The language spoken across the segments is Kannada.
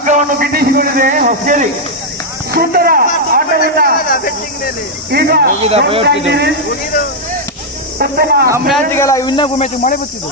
ಹಗ್ಗವನ್ನು ಗಿಟ್ಟಿಸಿಕೊಂಡಿದೆ ಹೊಸಗೇರಿ ಸುಂದರ. ಆಟದಿಂದ ಈಗ. ಉತ್ತಮ. ಮ್ಯಾಚ್ ಮಳೆ ಬರ್ತಿದ್ದು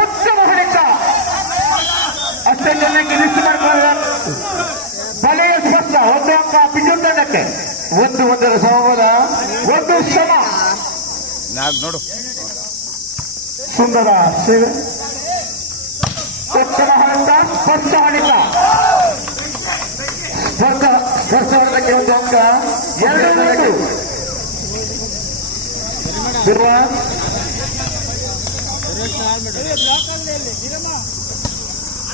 ಉತ್ತಮ ಹೊಡೆತ ಅಷ್ಟೇ ಚೆನ್ನಾಗಿ ರಿಸ್ ಮಾಡ್ಕೊಳ್ಳ ಬಲೆಯ ಸ್ಪಷ್ಟ ಒಂದು ಅಂಕ ಪಿಜು ತಂಡಕ್ಕೆ. ಒಂದು ಒಂದರ ಸಮಬಲ ಒಂದು ಸಮ ನಾಲ್ಕು ನೋಡು. ಸುಂದರ ಸೇವೆ. ಉತ್ತಮ ಸ್ಪರ್ಶ ಹೊಡೆತಕ್ಕೆ ಒಂದು ಅಂಕ. ಎರಡು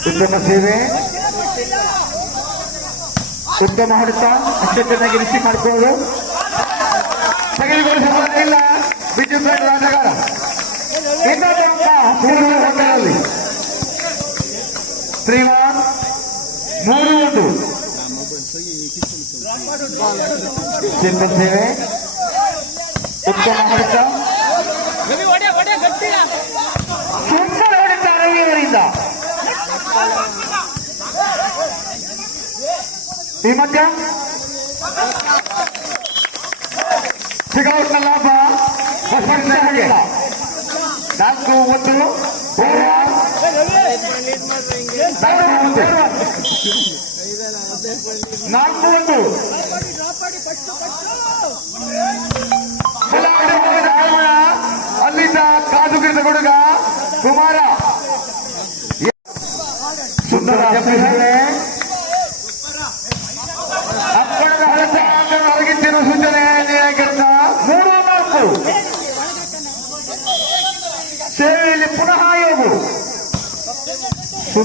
ಉತ್ತಮ ಸೇವೆ. ಉತ್ತಮ ಹೊಡೆತ ಅಷ್ಟೇ ಚೆನ್ನಾಗಿ ರಿಸೀವ್ ಮಾಡಿಕೊಳ್ಳೋದು. ತೆಗೆದುಕೊಳ್ಳಿಲ್ಲ ಬಿಜೆಪಿ ಆಟಗಾರ ಇನ್ನೊಂದು ಅಂಕ ಒಂದರಲ್ಲಿ ಶ್ರೀವಾನ್ ಮೂರು ಒಂದು ಸಿಂಪಲ್ ಸೇವೆ ಉತ್ತಮ ಹೊಡೆತ ಸುಂದರ ಹೊಡೆತ ರವಿಯವರಿಂದ ಈ ಮಧ್ಯ ಸಿಗೌಟ್ನ ಲಾಭ ಹೊಸ ಹೊಡೆತ ನಾಲ್ಕು ಒಂದು ನಾಲ್ಕು ಒಂದು ಬಲಾಢ್ಯ ಹೋಗಿದ ಕಾರಣ ಅಲ್ಲಿದ್ದ ಕಾದುಗಿದ ಹುಡುಗ ಕುಮಾರ ಸುಂದರ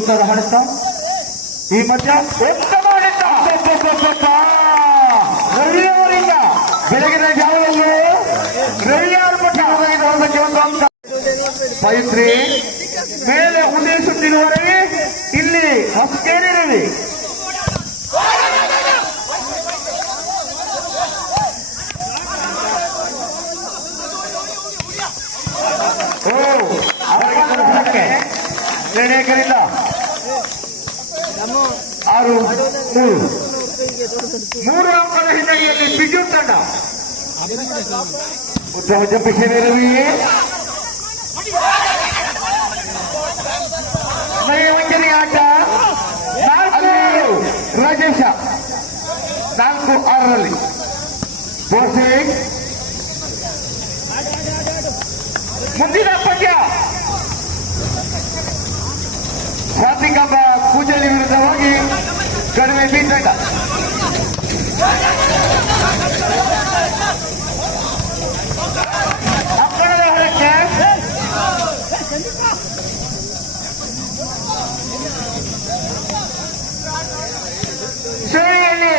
ಸುಂದರ ಹೊಡೆತ ಈ ಮಧ್ಯ ಉತ್ತಮ. ರವಿಯವರಿಂದ ಬೆಳಗಿನ ಜಾವದಲ್ಲಿ ರವಿಯಾರ್ ಮಠ ಒಂದು ಅಂಶ ಮೈತ್ರಿ ಮೇಲೆ ಉದ್ದೇಶಿಸುತ್ತಿರುವವರೆಗೆ ಇಲ್ಲಿ ಹೊಸಕೇರಿ ಓ, ಅವರಿಗೆ ಆರು ಮೂರು. ಮೂರು ಅಂಕದ ಹಿನ್ನೆಲೆಯಲ್ಲಿ ಬಿಜು ತಂಡ. ಉತ್ಸಾಹ ಜಂಪಿಸಿದೆ ರವಿ ನಯವಂಜನೆ ಆಟ. ನಾಲ್ಕು ರಾಜೇಶ. ನಾಲ್ಕು ಆರರಲ್ಲಿ. ಬೋಸಿಂಗ್ ಮುಂದಿನ ಪಂದ್ಯ. ಸ್ವಾತಿಕಾಂಬ ಪೂಜೆಯಲ್ಲಿ ವಿರುದ್ಧವಾಗಿ ಕಡಿಮೆ ಬೀತಂಡ ಅಪ್ಪಣದ ಹೊರಕ್ಕೆ ಶ್ರೇಣಿಯಲ್ಲಿ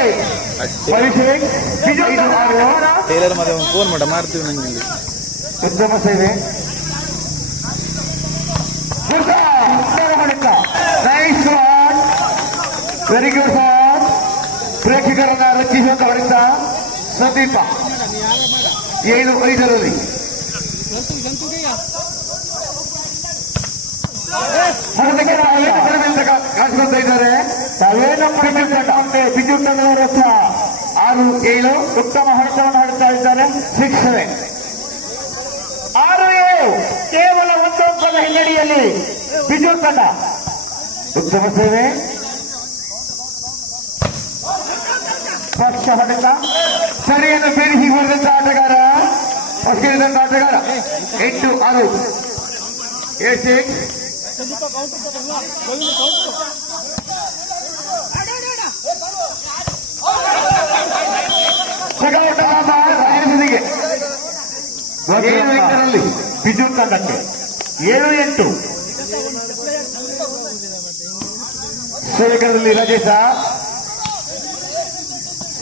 ಅಭಿಷೇಕ್ ಬಿಜು ಆರು ಟೇಲರ್ ಮತ್ತೆ ಫೋನ್ ಮಾಡ ಮಾಡ್ತೀವಿ ನಂಗೆ ಇಲ್ಲಿ ಉತ್ತಮ ಸೇವೆ ವೆರಿ ಗುಡ್ ಸರ್ ಪ್ರೇಕ್ಷಕರನ್ನ ರಚಿಸುವಂತ ಅವರಿಂದ ಸಂದೀಪ. ಏಳು, ಐದರಲ್ಲಿ. ಇದ್ದಾರೆ. ತಾವೇನು ಬಿಜು ತಂಡ ಬಿಜು ತಂಡದವರ ಹತ್ರ ಆರು, ಏಳು, ಉತ್ತಮ ಹೊಡೆತವನ್ನು ಹಾಡುತ್ತಾ ಇದ್ದಾರೆ ಸಿಕ್ಸ್ ಆರು, ಏಳು, ಕೇವಲ ಒಂದು ಅಂಕದ ಹಿನ್ನಡೆಯಲ್ಲಿ ಬಿಜು ತಂಡ. ಉತ್ತಮ ಸೇವೆ. ಹೊಡೆತ ಸರಿಯನ್ನು ಬೇರಿಸಿ ಹೊಡೆದಂತ ಆಟಗಾರ ಹೊಸಗಿರಿದಂತ ಆಟಗಾರ ಎಂಟು ಆರು ಏಟ್ ಸಿಕ್ಸ್ ಸಗೌಟ ರಾಜನಿಗೆ ಏಳು ಎಂಟರಲ್ಲಿ ಬಿಜು ತಂಡಕ್ಕೆ ಏಳು ಎಂಟು ಸೇವಕರಲ್ಲಿ ರಾಜೇಶ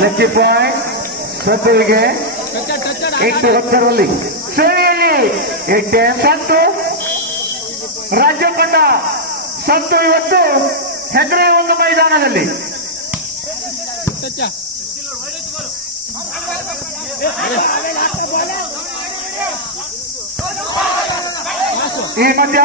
ಲಕ್ಕಿ ಪಾಯಿಂಟ್ ಸತ್ತುವಿಗೆ ಎಂಟು ಹತ್ತರಲ್ಲಿ ಸರಿಯಲ್ಲಿ ಎಟ್ಟೆ ಸಂತು ರಾಜ್ಯ ತಂಡ ಸಂತು ಇವತ್ತು ಹೆಗ್ರೆ ಒಂದು ಮೈದಾನದಲ್ಲಿ. এই মধ্যে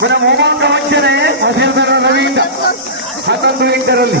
మన మోమాంగ వచ్చనే అసలు రవీంద్ర హతం రవీంద్రల్లి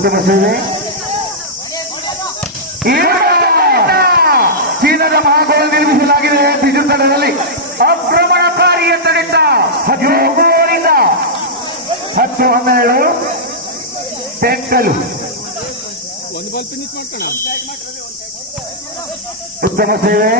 ಉತ್ತಮ ಚೀನಾದ ಮಹಾಗೋಲ್ ನಿರ್ಮಿಸಲಾಗಿದೆ. ಬಿಜು ತಂಡದಲ್ಲಿ ಆಕ್ರಮಣಕಾರಿ ಎತ್ತಡಿದ್ದ ಹದಿನೇಳರಿಂದ ಹತ್ತು ಹನ್ನೆರಡು ಟೆಂಟಲು. ಉತ್ತಮ ಸೇವೆ.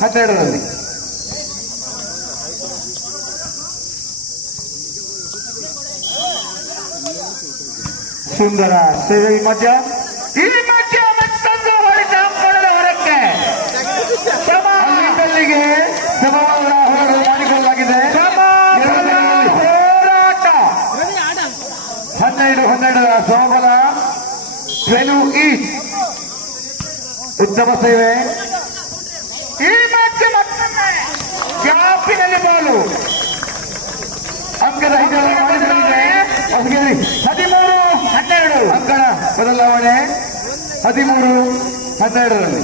ಹನ್ನೆರಡರಲ್ಲಿ. ಸುಂದರ ಸೇವೆ ಈ ಮಧ್ಯ. ಈ ಮಧ್ಯ ಮತ್ತೊಂದು ಹೊಡೆತ ಅಂಕಣದ ಹೊರಕ್ಕೆ. ಅಲ್ಲಿಗೆ ಸಮವಾದ ಹೋರಾಟ ಮಾಡಿಕೊಳ್ಳಲಾಗಿದೆ. ಹೋರಾಟ. ಹನ್ನೆರಡು ಹನ್ನೆರಡರ ಸಮಬಲ ಟ್ವೆಲ್ ಈಚ್ ಉತ್ತಮ ಸೇವೆ. ಅಂಕಣ ಬದಲಾವಣೆ ಹದಿಮೂರು ಹನ್ನೆರಡರಲ್ಲಿ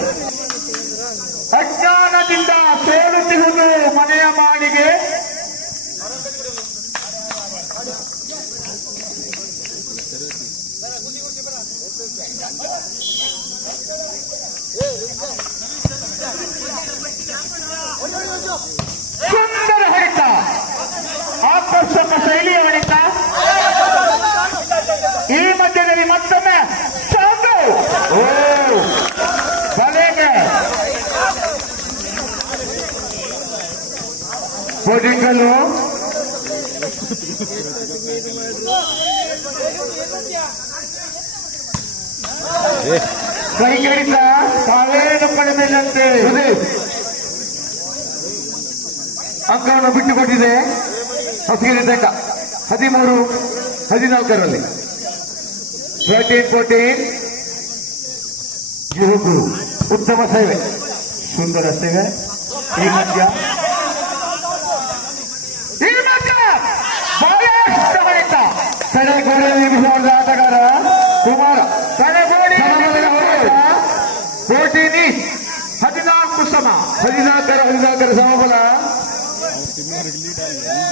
ಬೋಡಿಂಗಲು ಕೈಗಳಿಂದ ಹೇಳಿ ಹೋದ ಅಂಕವನ್ನು ಬಿಟ್ಟುಕೊಟ್ಟಿದೆ. ಹೊಸಗಿರಿ ತಂಡ ಹದಿಮೂರು, ಹದಿನಾಲ್ಕರಲ್ಲಿ. ಥರ್ಟೀನ್ ಫೋರ್ಟೀನ್ ಯುವಕರು ಉತ್ತಮ ಸೇವೆ. ಸುಂದರ ಸೇವೆ. ಈ ಮಧ್ಯ ತಡೆಗೋಡೆ ನಿರ್ಮಿಸಿದ ಆಟಗಾರ ಕುಮಾರ ತಡೆಗೋಡೆ ಫೋರ್ಟೀನ್ ಈಚ್ ಹದಿನಾಲ್ಕು ಸಮ ಹದಿನಾಲ್ಕರ ಹದಿನಾಲ್ಕರ ಸಮಬಲ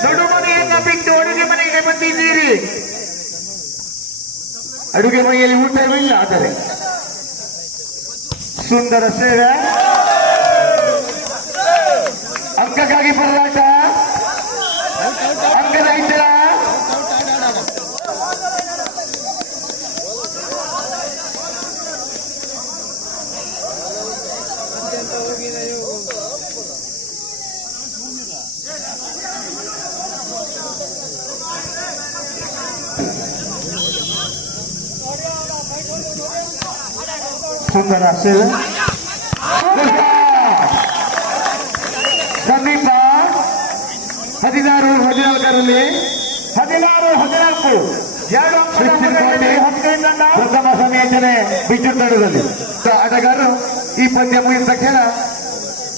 ನಡುಮನೆಯನ್ನ ಬಿಟ್ಟು ಅಡುಗೆ ಮನೆಗೆ ಬಂದಿದ್ದೀರಿ ಅಡುಗೆ ಮನೆಯಲ್ಲಿ ಊಟವಿಲ್ಲ ಆದರೆ ಸುಂದರ ಸೇವೆ ಅಂಕಕ್ಕಾಗಿ ಹೋರಾಟ ಸುಂದರ ಸೇವೆ ಸಮೀಪ ಹದಿನಾರು ಹದಿನಾಲ್ಕರಲ್ಲಿ ಹದಿನಾರು ಹದಿನಾಲ್ಕು ಎರಡು ಪ್ರಥಮ ಸಂಯೋಜನೆ ವಿದ್ಯುತ್ ತಂಡದಲ್ಲಿ ಆಟಗಾರರು ಈ ಪಂದ್ಯ ಮುಗಿದ ತಕ್ಷಣ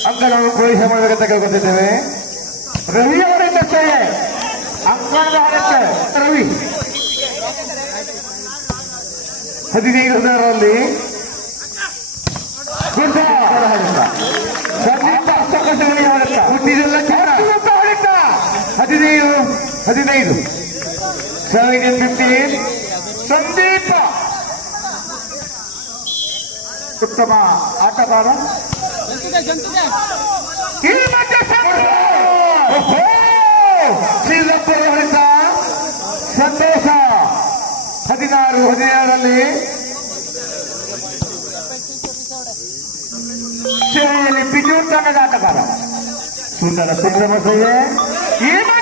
ಅಂಕಗಳನ್ನು ಘೋಷಣೆ ಮಾಡಬೇಕಂತ ಕೇಳ್ಕೊತಿದ್ದೇವೆ ರವಿ ಅವರಿಂದ ಸೇವೆ ಅಂಕಣದ ಹೊರಕ್ಕೆ ರವಿ ಹದಿನೈದು ಹದಿನಾರರಲ್ಲಿ ಹದಿನೈದು ಹದಿನೈದು ಸೆವೆಂಟೀನ್ ಫಿಫ್ಟೀನ್ ಸಂದೀಪ ಉತ್ತಮ ಆಟಗಾರ ಹೊಡೆತ ಸಂತೋಷ ಹದಿನಾರು ಹದಿನೇಳರಲ್ಲಿ किती उत्साहाने जाता बाबा सुंदर सुंदर बसवले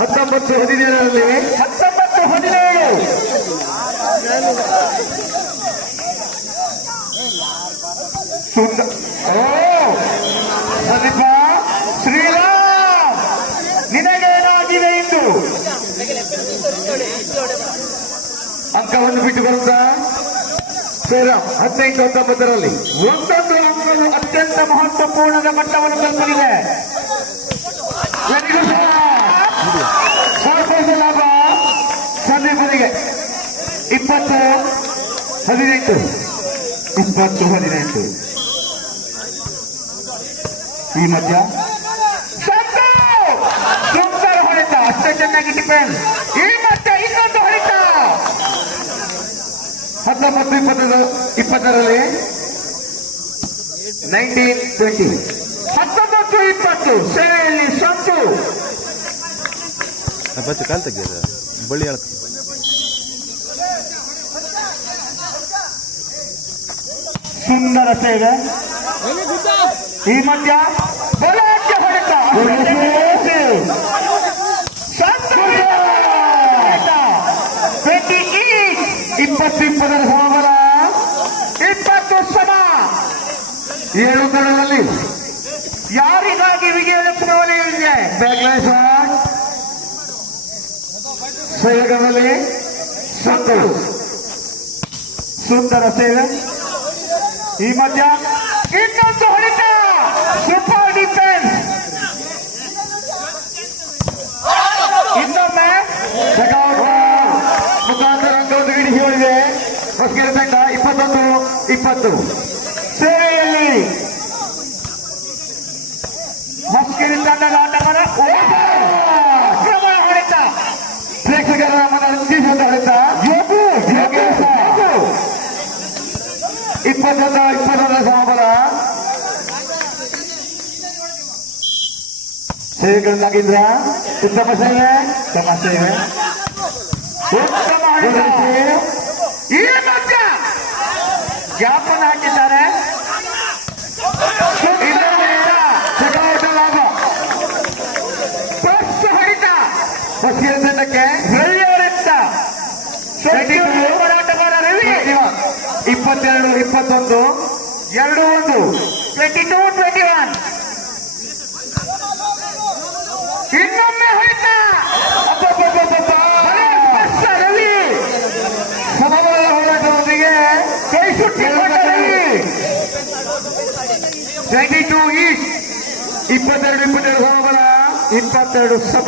ಹತ್ತೊಂಬತ್ತು ಹದಿನೇಳರಲ್ಲಿ ಹತ್ತೊಂಬತ್ತು ಹದಿನೇಳು ಸುಂದರ ಓ ಅಂಕವನ್ನು ಬಿಟ್ಟು ಬರುತ್ತ? ಶ್ರೀರಾಮ್ ಹದಿನೈದು ಹತ್ತೊಂಬತ್ತರಲ್ಲಿ. ಒಂದೊಂದು ಅಂಕವು ಅತ್ಯಂತ ಮಹತ್ವಪೂರ್ಣದ ಮಟ್ಟವನ್ನು ತಲುಪಲಿದೆ. ಲಾಭ ಸಂದೀಪನಿಗೆ ಇಪ್ಪತ್ತು, ಹದಿನೆಂಟು. ಇಪ್ಪತ್ತು, ಹದಿನೆಂಟು. ಈ ಮಧ್ಯ! ಸುಂದರ ಹೊಡೆತ. ಅಷ್ಟೇ ಚೆನ್ನಾಗಿ ಡಿಫೆನ್ಸ್ ಈ ಮತ್ತೆ ಇನ್ನೊಂದು ಹೊಡೆತ ಹತ್ತೊಂಬತ್ತು ಇಪ್ಪತ್ತೈದು ಇಪ್ಪತ್ತರಲ್ಲಿ ನೈನ್ಟೀನ್ ಟ್ವೆಂಟಿ ಹತ್ತೊಂಬತ್ತು ಇಪ್ಪತ್ತು ಸೇನೆಯಲ್ಲಿ ಸಂತು ಬಚ್ಚ ಕಾಲ್ ತೆಗೆದ ಬಳ್ಳಿ ಹೇಳ ಸುಂದರ ಸೇವೆ. ಈ ಮಧ್ಯ ಬಲಕ್ಕೆ ಹೊಡೆತ. ಇಪ್ಪತ್ತರ ಸಮಬಲ ಇಪ್ಪತ್ತು ಸಮ ಏಳು ಯಾರಿಗಾಗಿ ವಿಜಯದ ಚುನಾವಣೆಯಿದೆ ಬ್ಯಾಗ್ಲೇಶ ಸೇವೆಗಳಲ್ಲಿ ಸಂತರು ಸುಂದರ ಸೇವೆ. ಈ ಮಧ್ಯ ಇನ್ನೊಂದು ಹೊಡಿತ. Super defence. ತಂಡ ಇಪ್ಪತ್ತೊಂದು ಇಪ್ಪತ್ತು ಸೇವೆಯಲ್ಲಿ ಹೊಸಗೆರೆ ತಂಡದ ಆಟಗಾರ ಆಕ್ರಮಣ ಹೊಡೆತ ಪ್ರೇಕ್ಷಕರ ಮನ ರಂಜಿಸುವಂತ ಹೊಡೆತ ಯೋಗು ಯೋಗೇಶ ಇಪ್ಪತ್ತೊಂದು ಇಪ್ಪತ್ತೊಂದರ ಸಮಬಲ ಸೇವೆಗಳು ನಾಗೇಂದ್ರ ಉತ್ತಮ ಸೇವೆ ಉತ್ತಮ ಸೇವೆ ಉತ್ತಮ ರವಿ ಇಪ್ಪತ್ತೆರಡು ಇಪ್ಪತ್ತೊಂದು ಎರಡು ಒಂದು ಟ್ವೆಂಟಿ ಟೂ ಟ್ವೆಂಟಿ ಒನ್. ಇನ್ನೊಮ್ಮೆ ಸ್ಪರ್ಶ ರವಿ. ಸಮಬಲದ ಹೋರಾಟದೊಂದಿಗೆ ಕೈ ಸುಟ್ಟಿ ಟ್ವೆಂಟಿ ಟೂ ಈಸ್ಟ್. ಇಪ್ಪತ್ತೆರಡು ಇಪ್ಪತ್ತೆರಡು ಸಮಬಲ ಇಪ್ಪತ್ತೆರಡು ಸಮ.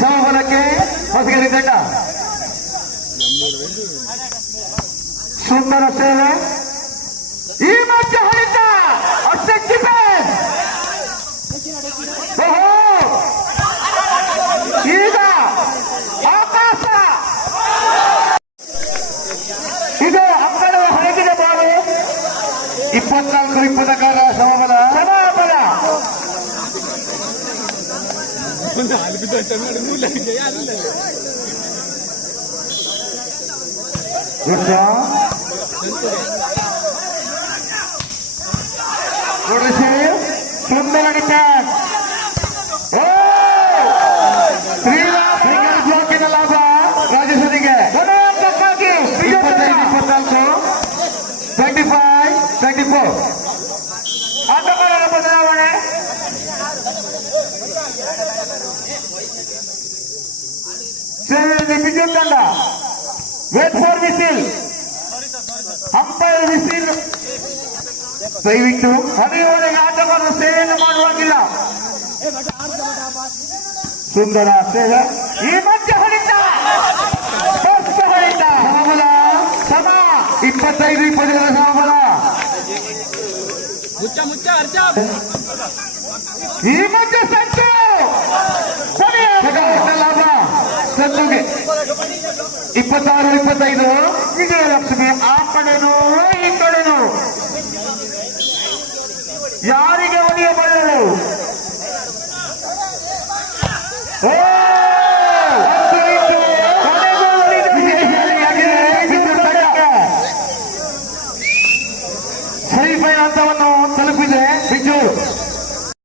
ಸಮಬಲಕ್ಕೆ ಹೊಸಗೇರಿ ತಂಡ ಸುಂದರ ಸೇವೆ குறிப்பிடக்கார சமபல சமபல ஒரு சிறு சுந்தரடித்த ವಿದ್ಯುತ್ ತಂಡ. Wait for whistle umpire whistle ದಯವಿಟ್ಟು ಹದಿನೇಳಗೆ ಆಟವನ್ನು ಸೇವೆಯನ್ನು ಮಾಡುವಾಗಿಲ್ಲ ಸುಂದರ ಸೇವೆ. ಈ ಮಧ್ಯ ಹೊಡಿತ ಸಮಬಲ. ಸಮ. ಇಪ್ಪತ್ತೈದು ಇಪ್ಪತ್ತೈದು ಸಮಬಲ. ಈ ಮಧ್ಯ ಇಪ್ಪತ್ತಾರು ಇಪ್ಪತ್ತೈದು ವಿಜಯಲಕ್ಷ್ಮಿ.